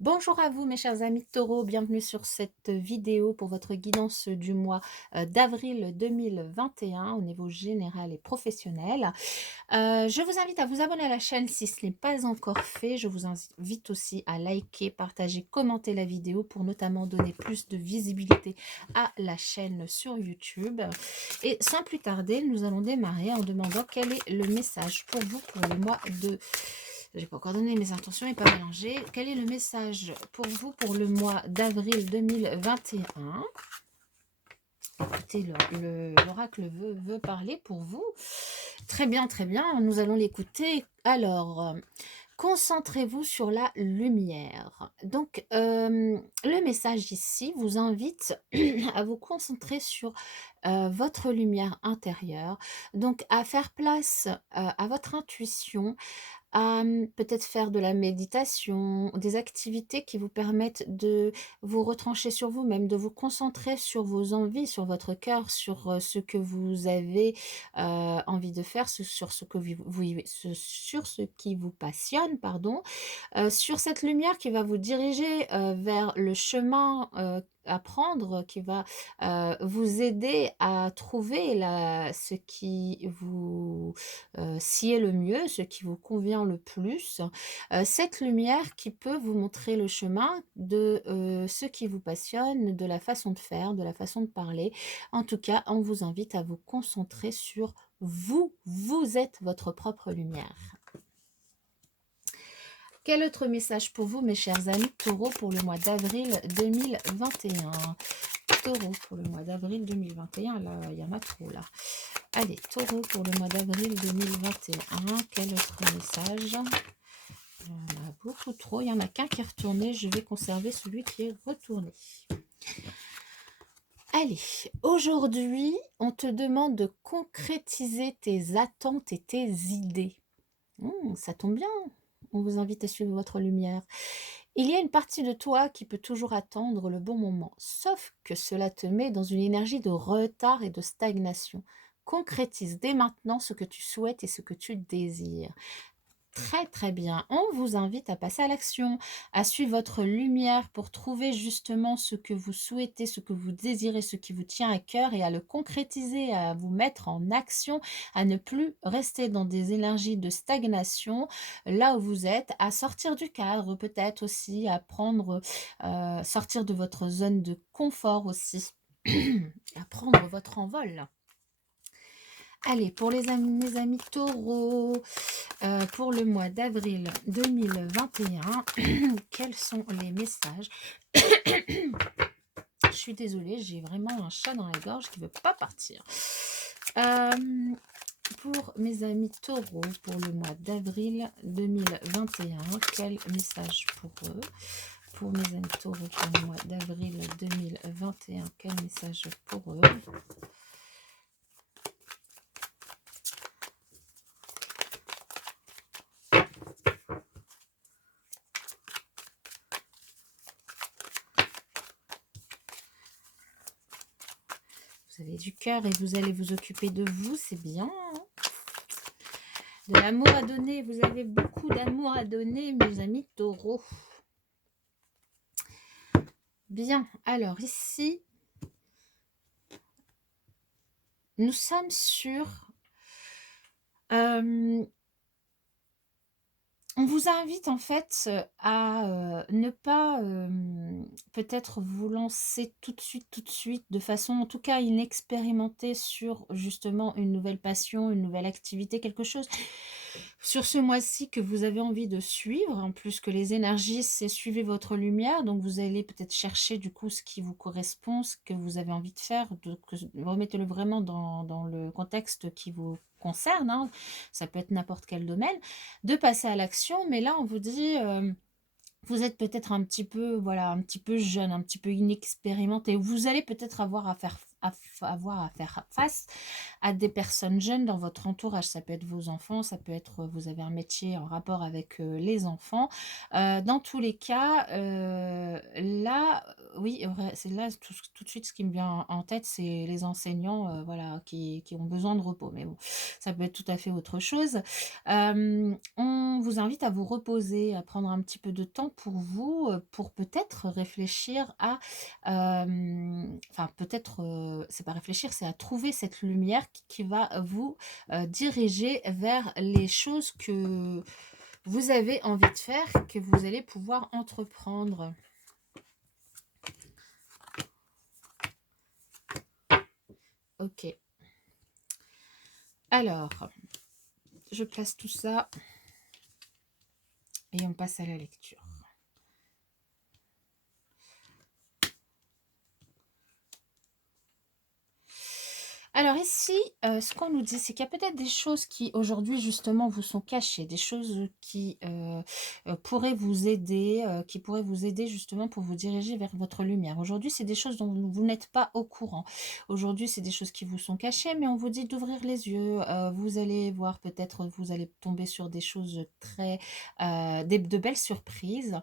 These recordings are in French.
Bonjour à vous mes chers amis Taureau, bienvenue sur cette vidéo pour votre guidance du mois d'avril 2021 au niveau général et professionnel. Je vous invite à vous abonner à la chaîne si ce n'est pas encore fait. Je vous invite aussi à liker, partager, commenter la vidéo pour notamment donner plus de visibilité à la chaîne sur YouTube. Et sans plus tarder, nous allons démarrer en demandant quel est le message pour vous pour le mois de... J'ai pas encore donné mes intentions et pas mélangé. Quel est le message pour vous pour le mois d'avril 2021? Écoutez, l'oracle veut parler pour vous. Très bien, très bien. Nous allons l'écouter. Alors, concentrez-vous sur la lumière. Donc, le message ici vous invite à vous concentrer sur votre lumière intérieure. Donc, à faire place à votre intuition, à peut-être faire de la méditation, des activités qui vous permettent de vous retrancher sur vous-même, de vous concentrer sur vos envies, sur votre cœur, sur ce que vous avez envie de faire, sur ce que sur ce qui vous passionne, pardon, sur cette lumière qui va vous diriger vers le chemin à prendre, qui va vous aider à trouver ce qui vous sied le mieux, ce qui vous convient le plus. Cette lumière qui peut vous montrer le chemin de ce qui vous passionne, de la façon de faire, de la façon de parler. En tout cas, on vous invite à vous concentrer sur vous. Vous êtes votre propre lumière. Quel autre message pour vous, mes chers amis Taureau, pour le mois d'avril 2021? Taureau pour le mois d'avril 2021, là, il y en a trop, là. Allez, Taureau pour le mois d'avril 2021, quel autre message? Il y en a beaucoup trop, il n'y en a qu'un qui est retourné, je vais conserver celui qui est retourné. Allez, aujourd'hui, on te demande de concrétiser tes attentes et tes idées. Ça tombe bien, on vous invite à suivre votre lumière. Il y a une partie de toi qui peut toujours attendre le bon moment, sauf que cela te met dans une énergie de retard et de stagnation. Concrétise dès maintenant ce que tu souhaites et ce que tu désires. Très très bien, on vous invite à passer à l'action, à suivre votre lumière pour trouver justement ce que vous souhaitez, ce que vous désirez, ce qui vous tient à cœur et à le concrétiser, à vous mettre en action, à ne plus rester dans des énergies de stagnation là où vous êtes, à sortir du cadre peut-être aussi, à prendre, sortir de votre zone de confort aussi, à prendre votre envol. Allez, pour mes amis taureaux, pour le mois d'avril 2021, quels sont les messages? Je suis désolée, j'ai vraiment un chat dans la gorge qui ne veut pas partir. Pour mes amis taureaux, pour le mois d'avril 2021, quel message pour eux? Pour mes amis taureaux, pour le mois d'avril 2021, quel message pour eux? Vous avez du cœur et vous allez vous occuper de vous, c'est bien. Hein, de l'amour à donner, vous avez beaucoup d'amour à donner, mes amis taureaux. Bien, alors ici, nous sommes sur... on vous invite en fait à ne pas peut-être vous lancer tout de suite, de façon en tout cas inexpérimentée sur justement une nouvelle passion, une nouvelle activité, quelque chose sur ce mois-ci que vous avez envie de suivre. En plus que les énergies, c'est suivez votre lumière, donc vous allez peut-être chercher du coup ce qui vous correspond, ce que vous avez envie de faire, donc remettez-le vraiment dans le contexte qui vous concerne, hein. Ça peut être n'importe quel domaine, de passer à l'action, mais là on vous dit vous êtes peut-être un petit peu voilà, un petit peu jeune, un petit peu inexpérimenté, vous allez peut-être avoir à faire avoir à faire face à des personnes jeunes dans votre entourage. Ça peut être vos enfants, ça peut être, vous avez un métier en rapport avec, les enfants. Dans tous les cas, là, oui, vrai, c'est là tout de suite ce qui me vient en tête, c'est les enseignants, voilà, qui ont besoin de repos. Mais bon, ça peut être tout à fait autre chose. On vous invite à vous reposer, à prendre un petit peu de temps pour vous, pour peut-être réfléchir à, enfin peut-être, c'est pas réfléchir, c'est à trouver cette lumière qui va vous, diriger vers les choses que vous avez envie de faire, que vous allez pouvoir entreprendre. OK. Alors, je place tout ça et on passe à la lecture. Alors ici, ce qu'on nous dit, c'est qu'il y a peut-être des choses qui aujourd'hui justement vous sont cachées, des choses qui, pourraient vous aider, qui pourraient vous aider justement pour vous diriger vers votre lumière. Aujourd'hui, c'est des choses dont vous n'êtes pas au courant. Aujourd'hui, c'est des choses qui vous sont cachées, mais on vous dit d'ouvrir les yeux, vous allez voir peut-être, vous allez tomber sur des choses très, de belles surprises.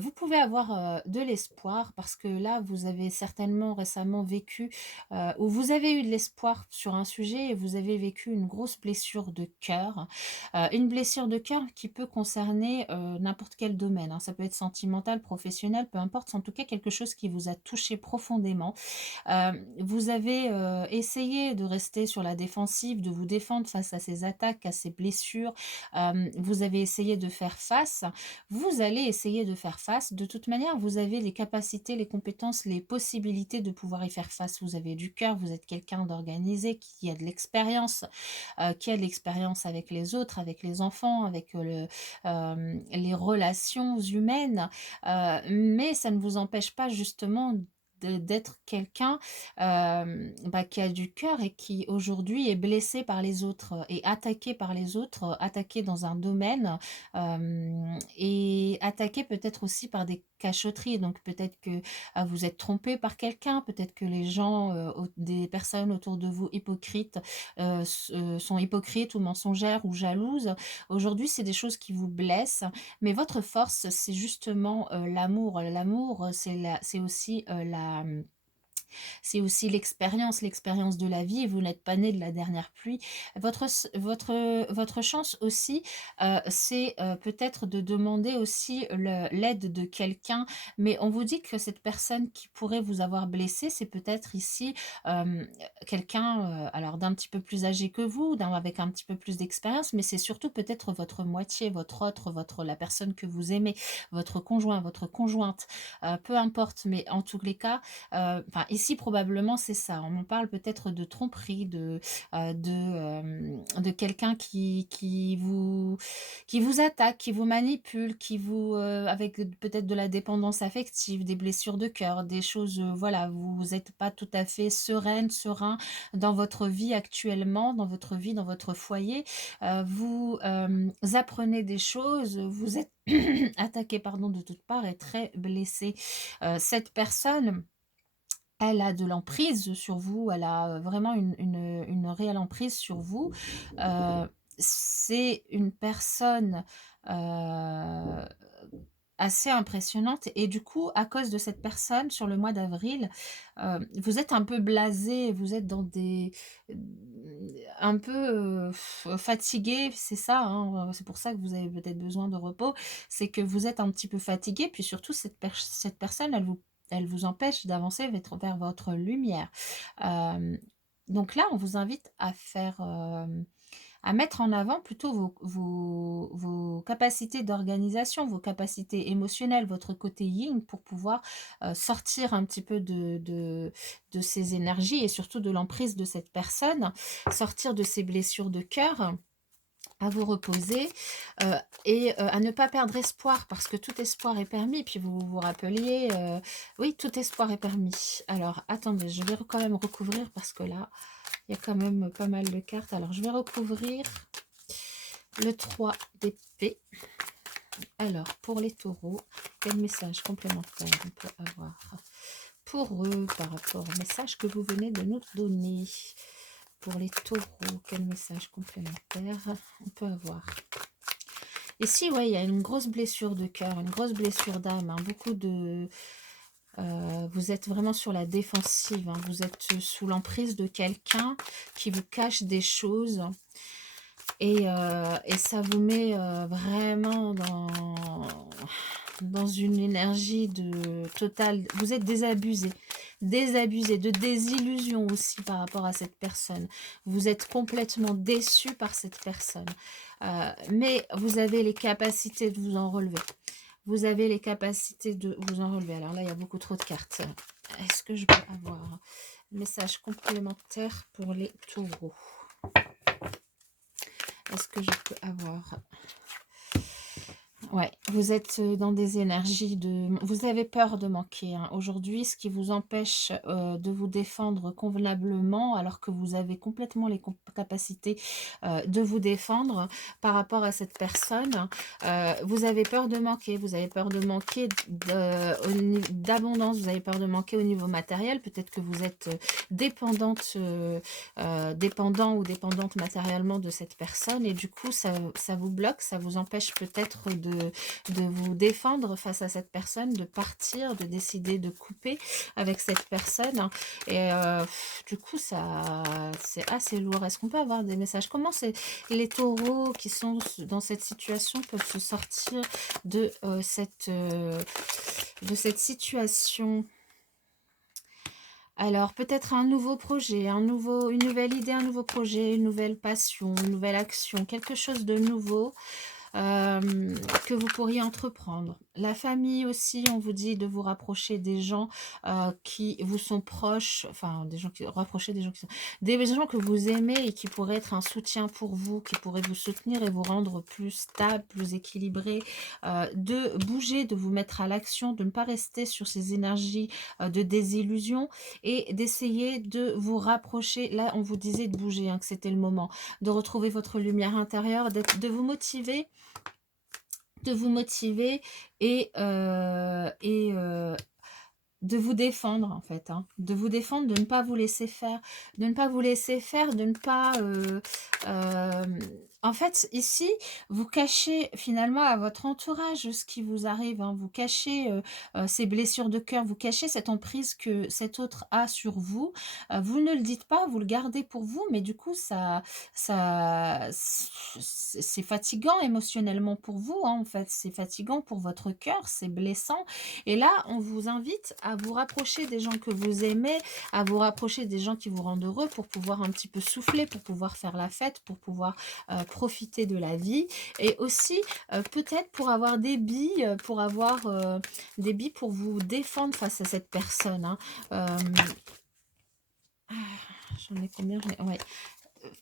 Vous pouvez avoir, de l'espoir parce que là, vous avez certainement récemment vécu où vous avez eu de l'espoir sur un sujet et vous avez vécu une grosse blessure de cœur. Une blessure de cœur qui peut concerner, n'importe quel domaine, hein. Ça peut être sentimental, professionnel, peu importe, c'est en tout cas quelque chose qui vous a touché profondément. Vous avez, essayé de rester sur la défensive, de vous défendre face à ces attaques, à ces blessures. Vous avez essayé de faire face. Vous allez essayer de faire face. De toute manière, vous avez les capacités, les compétences, les possibilités de pouvoir y faire face. Vous avez du cœur, vous êtes quelqu'un d'organisé, qui a de l'expérience, qui a de l'expérience avec les autres, avec les enfants, avec les relations humaines. Mais ça ne vous empêche pas justement d'être quelqu'un qui a du cœur et qui aujourd'hui est blessé par les autres et attaqué par les autres, attaqué dans un domaine et attaqué peut-être aussi par des cachotteries. Donc peut-être que vous êtes trompé par quelqu'un, peut-être que les gens, des personnes autour de vous hypocrites sont hypocrites ou mensongères ou jalouses. Aujourd'hui, c'est des choses qui vous blessent, mais votre force, c'est justement l'amour. L'amour, c'est aussi c'est aussi l'expérience de la vie. Vous n'êtes pas né de la dernière pluie. Votre chance aussi, c'est peut-être de demander aussi l'aide de quelqu'un, mais on vous dit que cette personne qui pourrait vous avoir blessé, c'est peut-être ici quelqu'un alors d'un petit peu plus âgé que vous, avec un petit peu plus d'expérience, mais c'est surtout peut-être votre moitié, votre autre, la personne que vous aimez, votre conjoint, votre conjointe, peu importe, mais en tous les cas, enfin, ici, probablement, c'est ça. On me parle peut-être de tromperie, de quelqu'un qui vous attaque, qui vous manipule, qui vous, avec peut-être de la dépendance affective, des blessures de cœur, des choses, voilà, vous n'êtes pas tout à fait sereine, serein dans votre vie actuellement, dans votre vie, dans votre foyer. Vous apprenez des choses, vous êtes attaqué, pardon, de toutes parts et très blessé. Cette personne, elle a de l'emprise sur vous, elle a, vraiment une réelle emprise sur vous. Heu, c'est une personne, heu, assez impressionnante et du coup, à cause de cette personne, sur le mois d'avril, vous êtes un peu blasé, vous êtes dans des un peu, fatigué, c'est ça, hein, c'est pour ça que vous avez peut-être besoin de repos. C'est que vous êtes un petit peu fatigué, puis surtout cette personne, elle vous empêche d'avancer vers votre lumière. Hem, donc là, on vous invite à faire, à mettre en avant plutôt vos capacités d'organisation, vos capacités émotionnelles, votre côté yin pour pouvoir, sortir un petit peu de ces énergies et surtout de l'emprise de cette personne, sortir de ces blessures de cœur, à vous reposer, heu à ne pas perdre espoir parce que tout espoir est permis. Puis vous vous rappeliez, oui, tout espoir est permis. Alors attendez, je vais quand même recouvrir parce que là, il y a quand même pas mal de cartes. Alors je vais recouvrir le 3 d'épée. Alors pour les taureaux, quel message complémentaire on peut avoir pour eux par rapport au message que vous venez de nous donner. Pour les taureaux, quel message complémentaire on peut avoir? Ici, ouais, il y a une grosse blessure de cœur, une grosse blessure d'âme, hein, beaucoup de... vous êtes vraiment sur la défensive, hein, vous êtes sous l'emprise de quelqu'un qui vous cache des choses et ça vous met vraiment dans une énergie de totale. Vous êtes désabusé, de désillusion aussi par rapport à cette personne. Vous êtes complètement déçu par cette personne. Mais vous avez les capacités de vous en relever. Vous avez les capacités de vous en relever. Alors là, il y a beaucoup trop de cartes. Est-ce que je peux avoir un message complémentaire pour les taureaux? Est-ce que je peux avoir... Ouais, vous êtes dans des énergies de... Vous avez peur de manquer, hein. Aujourd'hui, ce qui vous empêche de vous défendre convenablement, alors que vous avez complètement les capacités de vous défendre par rapport à cette personne, vous avez peur de manquer. Vous avez peur de manquer d'abondance, vous avez peur de manquer au niveau matériel. Peut-être que vous êtes dépendante, dépendant ou dépendante matériellement de cette personne, et du coup, ça vous bloque, ça vous empêche peut-être de vous défendre face à cette personne, de partir, de décider de couper avec cette personne. Et du coup, c'est assez lourd. Est-ce qu'on peut avoir des messages? Comment les taureaux qui sont dans cette situation peuvent se sortir de cette situation? Alors, peut-être un nouveau projet, une nouvelle idée, un nouveau projet, une nouvelle passion, une nouvelle action, quelque chose de nouveau que vous pourriez entreprendre. La famille aussi, on vous dit de vous rapprocher des gens qui vous sont proches, enfin des gens qui rapprocher des gens qui sont des gens que vous aimez et qui pourraient être un soutien pour vous, qui pourraient vous soutenir et vous rendre plus stable, plus équilibré, de bouger, de vous mettre à l'action, de ne pas rester sur ces énergies de désillusion et d'essayer de vous rapprocher. Là, on vous disait de bouger, hein, que c'était le moment de retrouver votre lumière intérieure, de vous motiver, et de vous défendre en fait, hein, de vous défendre, de ne pas vous laisser faire, de ne pas vous laisser faire, de ne pas... en fait, ici, vous cachez finalement à votre entourage ce qui vous arrive, hein, vous cachez ces blessures de cœur, vous cachez cette emprise que cet autre a sur vous, vous ne le dites pas, vous le gardez pour vous, mais du coup, c'est fatigant émotionnellement pour vous, hein, en fait, c'est fatigant pour votre cœur, c'est blessant. Et là, on vous invite à vous rapprocher des gens que vous aimez, à vous rapprocher des gens qui vous rendent heureux pour pouvoir un petit peu souffler, pour pouvoir faire la fête, pour pouvoir profiter de la vie. Et aussi, peut-être pour avoir des billes, des billes pour vous défendre face à cette personne, hein. Ah, j'en ai combien? Ouais,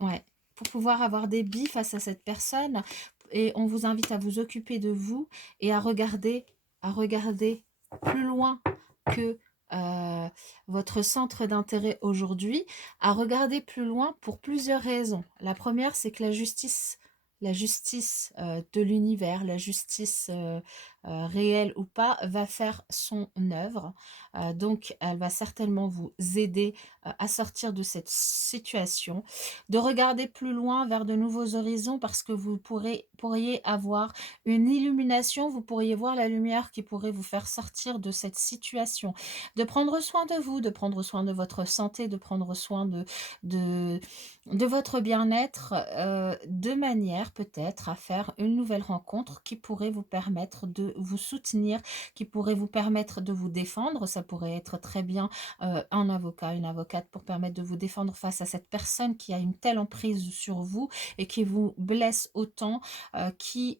ouais. Pour pouvoir avoir des billes face à cette personne. Et on vous invite à vous occuper de vous et à regarder plus loin que votre centre d'intérêt aujourd'hui, à regarder plus loin pour plusieurs raisons. La première, c'est que la justice de l'univers, la justice réelle ou pas, va faire son œuvre. Donc, elle va certainement vous aider à sortir de cette situation, de regarder plus loin vers de nouveaux horizons parce que vous pourriez avoir une illumination, vous pourriez voir la lumière qui pourrait vous faire sortir de cette situation, de prendre soin de vous, de prendre soin de votre santé, de prendre soin de, de votre bien-être, de manière peut-être à faire une nouvelle rencontre qui pourrait vous permettre de vous soutenir, qui pourrait vous permettre de vous défendre. Ça pourrait être très bien un avocat, une avocate pour permettre de vous défendre face à cette personne qui a une telle emprise sur vous et qui vous blesse autant, qui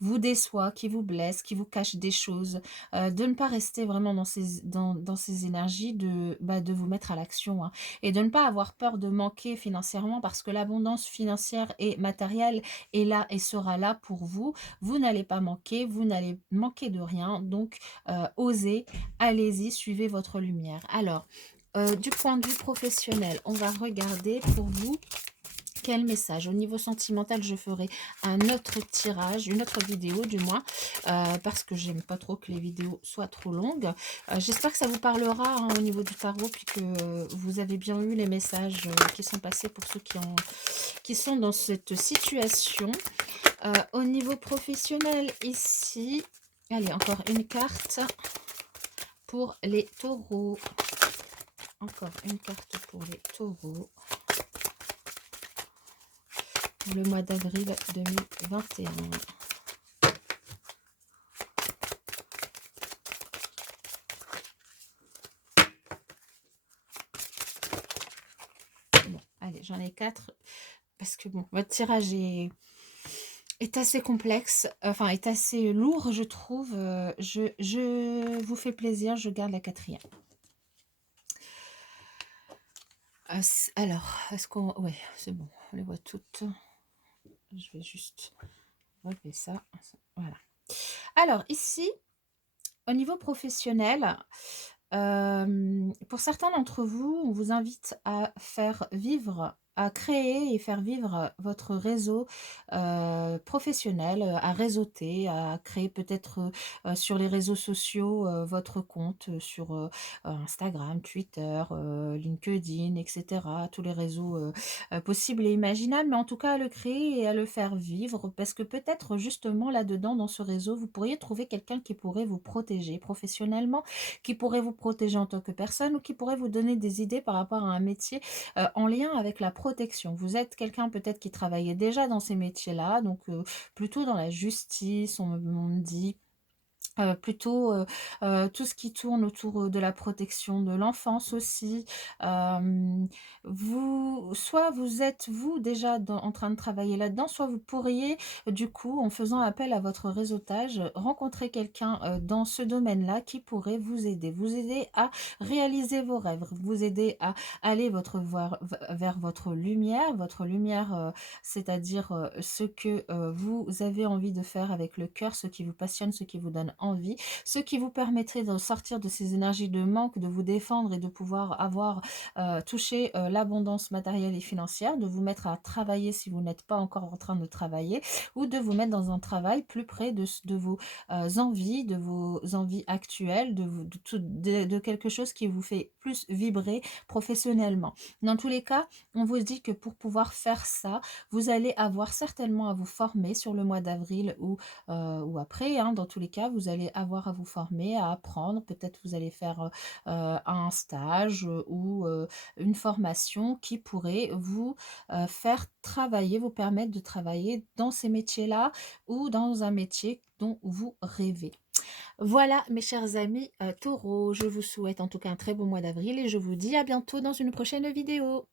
vous déçoit, qui vous blesse, qui vous cache des choses, de ne pas rester vraiment dans ces énergies, de vous mettre à l'action, hein, et de ne pas avoir peur de manquer financièrement parce que l'abondance financière et matérielle est là et sera là pour vous. Vous n'allez pas manquer, vous n'allez manquer de rien, donc osez, allez-y, suivez votre lumière. Alors, du point de vue professionnel, on va regarder pour vous quel message? Au niveau sentimental, je ferai un autre tirage, une autre vidéo du moins, parce que j'aime pas trop que les vidéos soient trop longues. J'espère que ça vous parlera, hein, au niveau du tarot, puis que vous avez bien eu les messages qui sont passés pour ceux qui sont dans cette situation. Au niveau professionnel ici, allez, encore une carte pour les taureaux. Encore une carte pour les taureaux. Pour le mois d'avril 2021. Bon, allez, j'en ai 4 parce que bon, votre tirage est assez complexe, enfin est assez lourd, je trouve. Je vous fais plaisir, je garde la quatrième. Alors, est-ce qu'on... Ouais, c'est bon, on les voit toutes. Je vais juste relever ça. Voilà. Alors, ici, au niveau professionnel, pour certains d'entre vous, on vous invite à faire vivre, à créer et faire vivre votre réseau professionnel, à réseauter, à créer peut-être sur les réseaux sociaux votre compte sur Instagram, Twitter, LinkedIn, etc. Tous les réseaux possibles et imaginables, mais en tout cas à le créer et à le faire vivre parce que peut-être justement là-dedans, dans ce réseau, vous pourriez trouver quelqu'un qui pourrait vous protéger professionnellement, qui pourrait vous protéger en tant que personne ou qui pourrait vous donner des idées par rapport à un métier en lien avec la protection. Vous êtes quelqu'un peut-être qui travaillait déjà dans ces métiers-là, donc plutôt dans la justice, on me dit. Plutôt tout ce qui tourne autour de la protection de l'enfance aussi. Soit vous êtes vous déjà en train de travailler là-dedans, soit vous pourriez du coup, en faisant appel à votre réseautage, rencontrer quelqu'un dans ce domaine-là qui pourrait vous aider à réaliser vos rêves, vous aider à aller vers votre lumière, c'est-à-dire ce que vous avez envie de faire avec le cœur, ce qui vous passionne, ce qui vous donne envie, ce qui vous permettrait de sortir de ces énergies de manque, de vous défendre et de pouvoir avoir touché l'abondance matérielle et financière, de vous mettre à travailler si vous n'êtes pas encore en train de travailler, ou de vous mettre dans un travail plus près de vos envies, de vos envies actuelles, de quelque chose qui vous fait plus vibrer professionnellement. Dans tous les cas, on vous dit que pour pouvoir faire ça, vous allez avoir certainement à vous former sur le mois d'avril ou après, hein, dans tous les cas, vous allez avoir à vous former, à apprendre. Peut-être vous allez faire un stage ou une formation qui pourrait vous faire travailler, vous permettre de travailler dans ces métiers-là ou dans un métier dont vous rêvez. Voilà, mes chers amis taureaux, je vous souhaite en tout cas un très beau mois d'avril et je vous dis à bientôt dans une prochaine vidéo.